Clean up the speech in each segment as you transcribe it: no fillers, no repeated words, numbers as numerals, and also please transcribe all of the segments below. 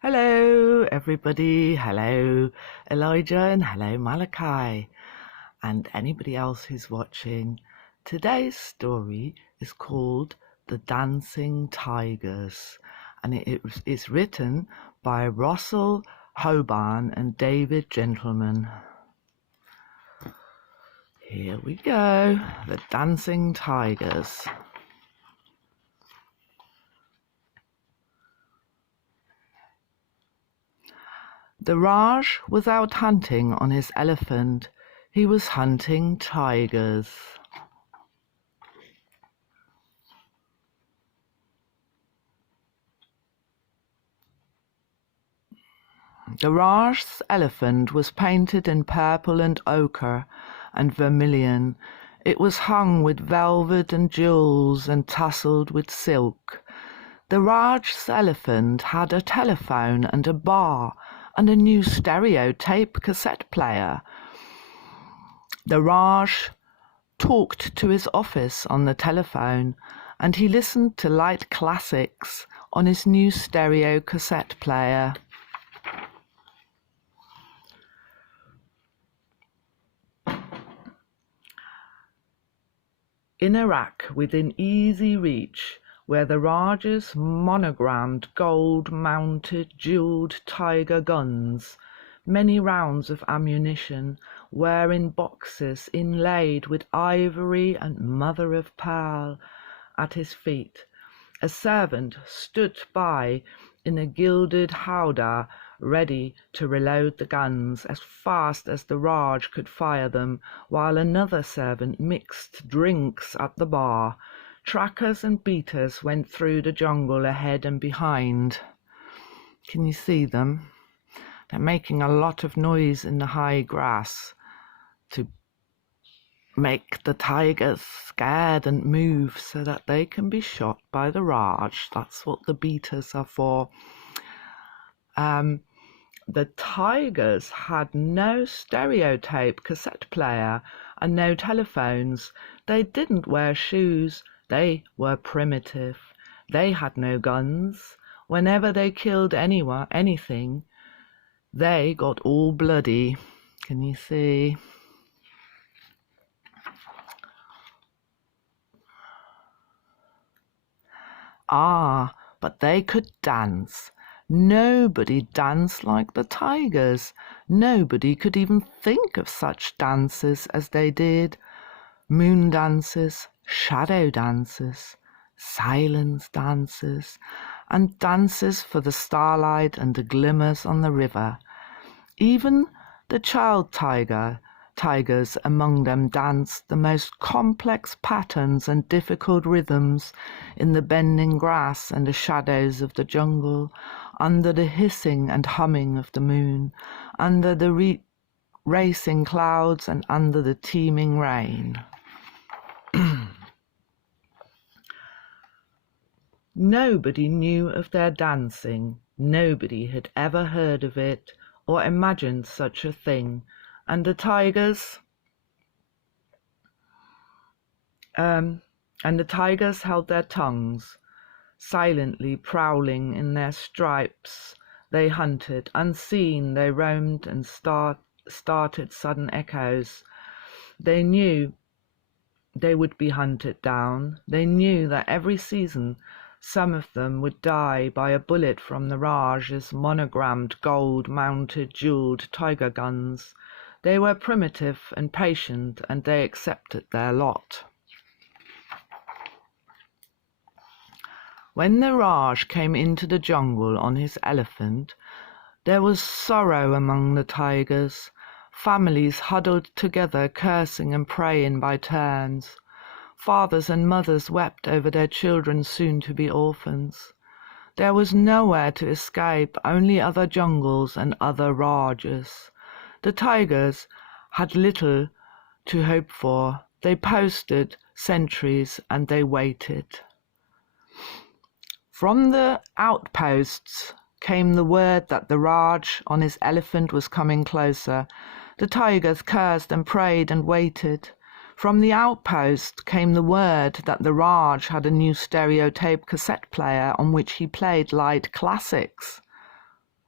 Hello, everybody. Hello, Elijah, and hello, Malachi, and anybody else who's watching. Today's story is called The Dancing Tigers, and it's written by Russell Hoban and David Gentleman. Here we go, The Dancing Tigers. The Raj was out hunting on his elephant. He was hunting tigers. The Raj's elephant was painted in purple and ochre and vermilion. It was hung with velvet and jewels and tasseled with silk. The Raj's elephant had a telephone and a bar and a new stereo tape cassette player. The Raj talked to his office on the telephone, and he listened to light classics on his new stereo cassette player. In a rack within easy reach were the Raj's monogrammed gold-mounted jewelled tiger guns. Many rounds of ammunition were in boxes inlaid with ivory and mother-of-pearl. At his feet a servant stood by in a gilded howdah, ready to reload the guns as fast as the Raj could fire them, while another servant mixed drinks at the bar. Trackers and beaters went through the jungle ahead and behind. Can you see them? They're making a lot of noise in the high grass to make the tigers scared and move so that they can be shot by the Raj. That's what the beaters are for. The tigers had no stereotape cassette player and no telephones. They didn't wear shoes. They were primitive. They had no guns. Whenever they killed anything, they got all bloody. Can you see? Ah, but they could dance. Nobody danced like the tigers. Nobody could even think of such dances as they did. Moon dances, shadow dances, silence dances, and dances for the starlight and the glimmers on the river. Even the child tigers among them danced the most complex patterns and difficult rhythms in the bending grass and the shadows of the jungle, under the hissing and humming of the moon, under the racing clouds and under the teeming rain. Nobody knew of their dancing. Nobody had ever heard of it or imagined such a thing. And the tigers held their tongues. Silently prowling in their stripes, they hunted. Unseen, they roamed and started sudden echoes. They knew they would be hunted down. They knew that every season some of them would die by a bullet from the Raj's monogrammed gold-mounted jewelled tiger guns. They were primitive and patient, and they accepted their lot. When the Raj came into the jungle on his elephant, there was sorrow among the tigers. Families huddled together, cursing and praying by turns. Fathers and mothers wept over their children soon to be orphans. There was nowhere to escape, only other jungles and other Rajas. The tigers had little to hope for. They posted sentries and they waited. From the outposts came the word that the Raj on his elephant was coming closer. The tigers cursed and prayed and waited. From the outpost came the word that the Raj had a new stereotape cassette player on which he played light classics.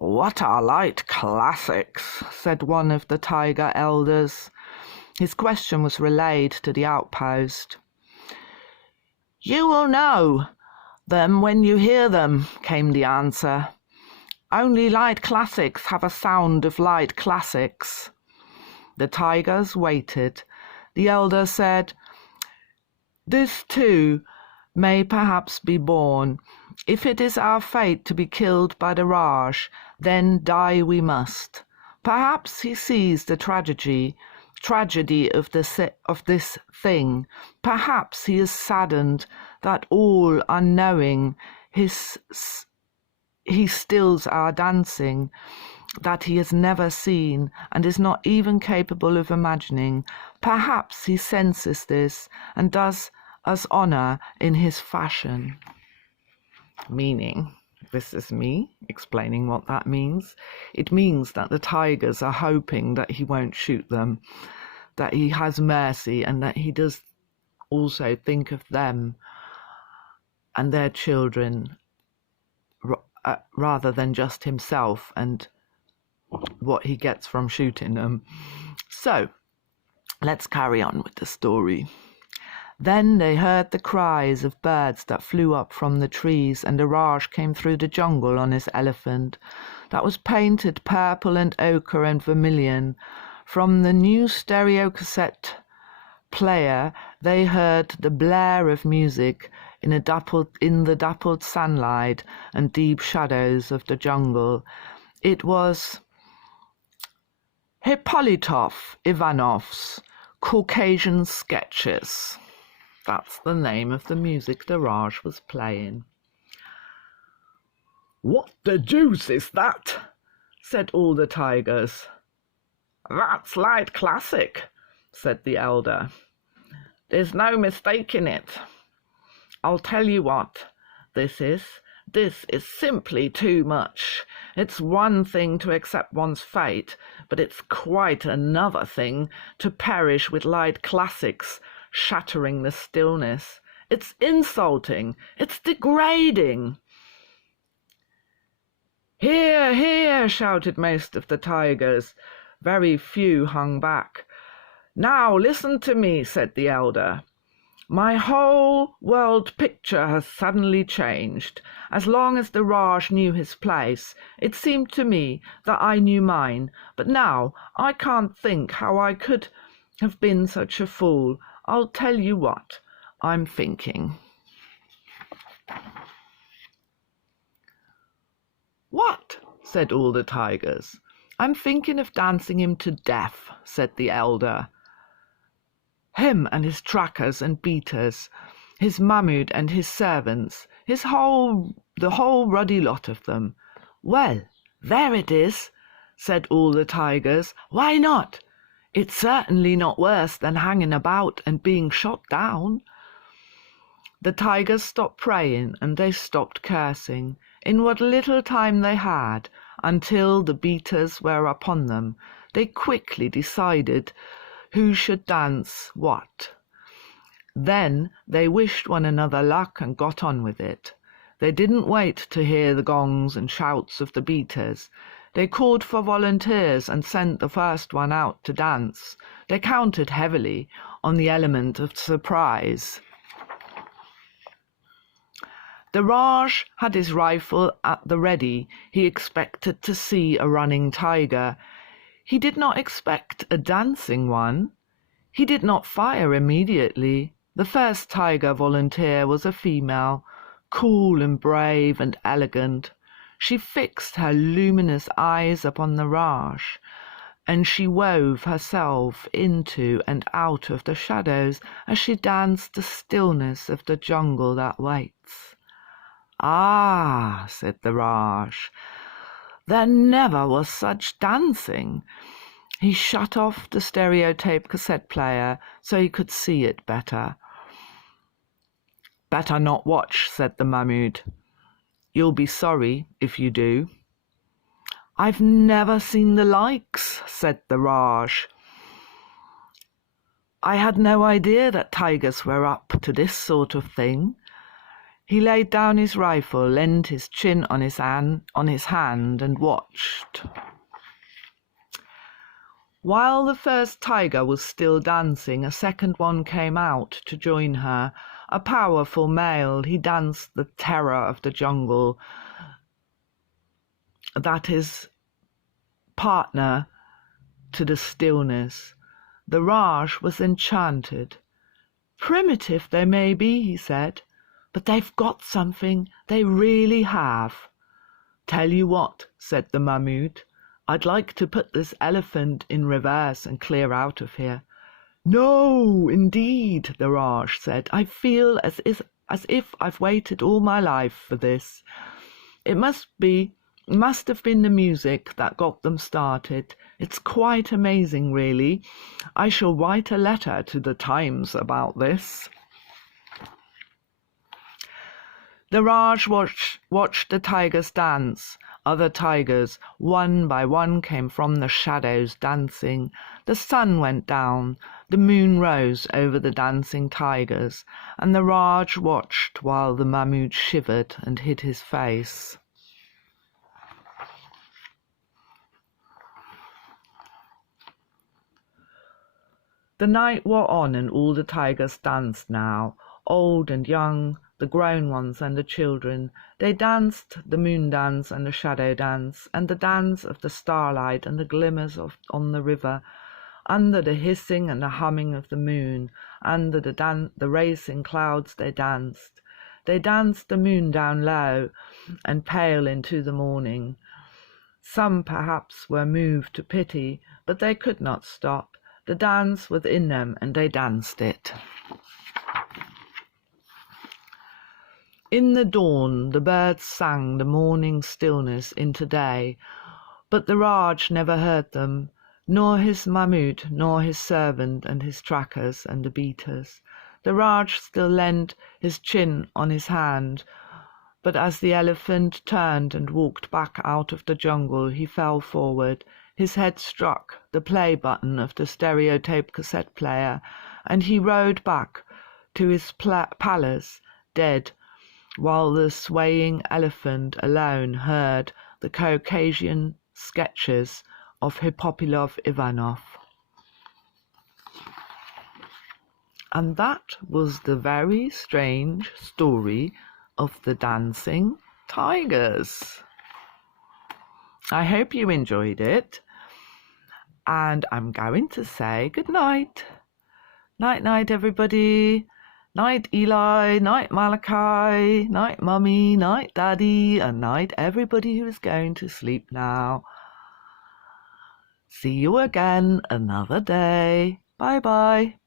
"What are light classics?" said one of the tiger elders. His question was relayed to the outpost. "You will know them when you hear them," came the answer. "Only light classics have a sound of light classics." The tigers waited. The elder said, "This too may perhaps be born. If it is our fate to be killed by the Raj, then die we must. Perhaps he sees the tragedy of this thing. Perhaps he is saddened that all unknowing he stills our dancing, that he has never seen and is not even capable of imagining. Perhaps he senses this and does us honor in his fashion." Meaning, this is me explaining what that means. It means that the tigers are hoping that he won't shoot them, that he has mercy, and that he does also think of them and their children rather than just himself and what he gets from shooting them. So, let's carry on with the story. Then they heard the cries of birds that flew up from the trees, and the Raj came through the jungle on his elephant that was painted purple and ochre and vermilion. From the new stereo cassette player they heard the blare of music in the dappled sunlight and deep shadows of the jungle. It was Hippolytov Ivanov's Caucasian Sketches. That's the name of the music the Raj was playing. "What the deuce is that?" said all the tigers. "That's light classic," said the elder. "There's no mistaking it. I'll tell you what this is. This is simply too much. It's one thing to accept one's fate, but it's quite another thing to perish with light classics shattering the stillness. It's insulting. It's degrading." "Hear, hear," shouted most of the tigers. Very few hung back. "Now listen to me," said the elder. "My whole world picture has suddenly changed. As long as the Raj knew his place, it seemed to me that I knew mine. But now I can't think how I could have been such a fool. I'll tell you what I'm thinking." "What?" said all the tigers. "I'm thinking of dancing him to death," said the elder. "Him and his trackers and beaters, his Mahmoud and his servants, the whole ruddy lot of them." "Well, there it is," said all the tigers. "Why not? It's certainly not worse than hanging about and being shot down." The tigers stopped praying and they stopped cursing, in what little time they had, until the beaters were upon them. They quickly decided who should dance what. Then they wished one another luck and got on with it. They didn't wait to hear the gongs and shouts of the beaters. They called for volunteers and sent the first one out to dance. They counted heavily on the element of surprise. The Raj had his rifle at the ready. He expected to see a running tiger. He did not expect a dancing one. He did not fire immediately. The first tiger volunteer was a female, cool and brave and elegant. She fixed her luminous eyes upon the Raj, and she wove herself into and out of the shadows as she danced the stillness of the jungle that waits. "Ah," said the Raj, "there never was such dancing." He shut off the stereotape cassette player so he could see it better. "Better not watch," said the Mahmoud. "You'll be sorry if you do." "I've never seen the likes," said the Raj. "I had no idea that tigers were up to this sort of thing." He laid down his rifle, leaned his chin on his hand, and watched. While the first tiger was still dancing, a second one came out to join her. A powerful male, he danced the terror of the jungle, that is partner to the stillness. The Raj was enchanted. "Primitive they may be," he said, "but they've got something, they really have." "Tell you what," said the Mahmood, "I'd like to put this elephant in reverse and clear out of here." "No, indeed," the Raj said. "I feel as if I've waited all my life for this. It must have been the music that got them started. It's quite amazing, really. I shall write a letter to the Times about this." The Raj watched the tigers dance. Other tigers, one by one, came from the shadows dancing. The sun went down, the moon rose over the dancing tigers, and the Raj watched while the Mahmood shivered and hid his face. The night wore on, and all the tigers danced now, old and young, the grown ones and the children. They danced the moon dance and the shadow dance, and the dance of the starlight and the glimmers on the river. Under the hissing and the humming of the moon, under the racing clouds they danced. They danced the moon down low and pale into the morning. Some perhaps were moved to pity, but they could not stop. The dance was in them, and they danced it. In the dawn, the birds sang the morning stillness into day, but the Raj never heard them, nor his Mahmood, nor his servant and his trackers and the beaters. The Raj still leaned his chin on his hand, but as the elephant turned and walked back out of the jungle, he fell forward. His head struck the play button of the stereotape cassette player, and he rode back to his palace, dead, while the swaying elephant alone heard the Caucasian sketches of Hippopilov Ivanov. And that was the very strange story of the dancing tigers. I hope you enjoyed it, and I'm going to say good night. Night, night, everybody. Night, Eli. Night, Malachi. Night, Mummy. Night, Daddy. And night, everybody who is going to sleep now. See you again another day. Bye-bye.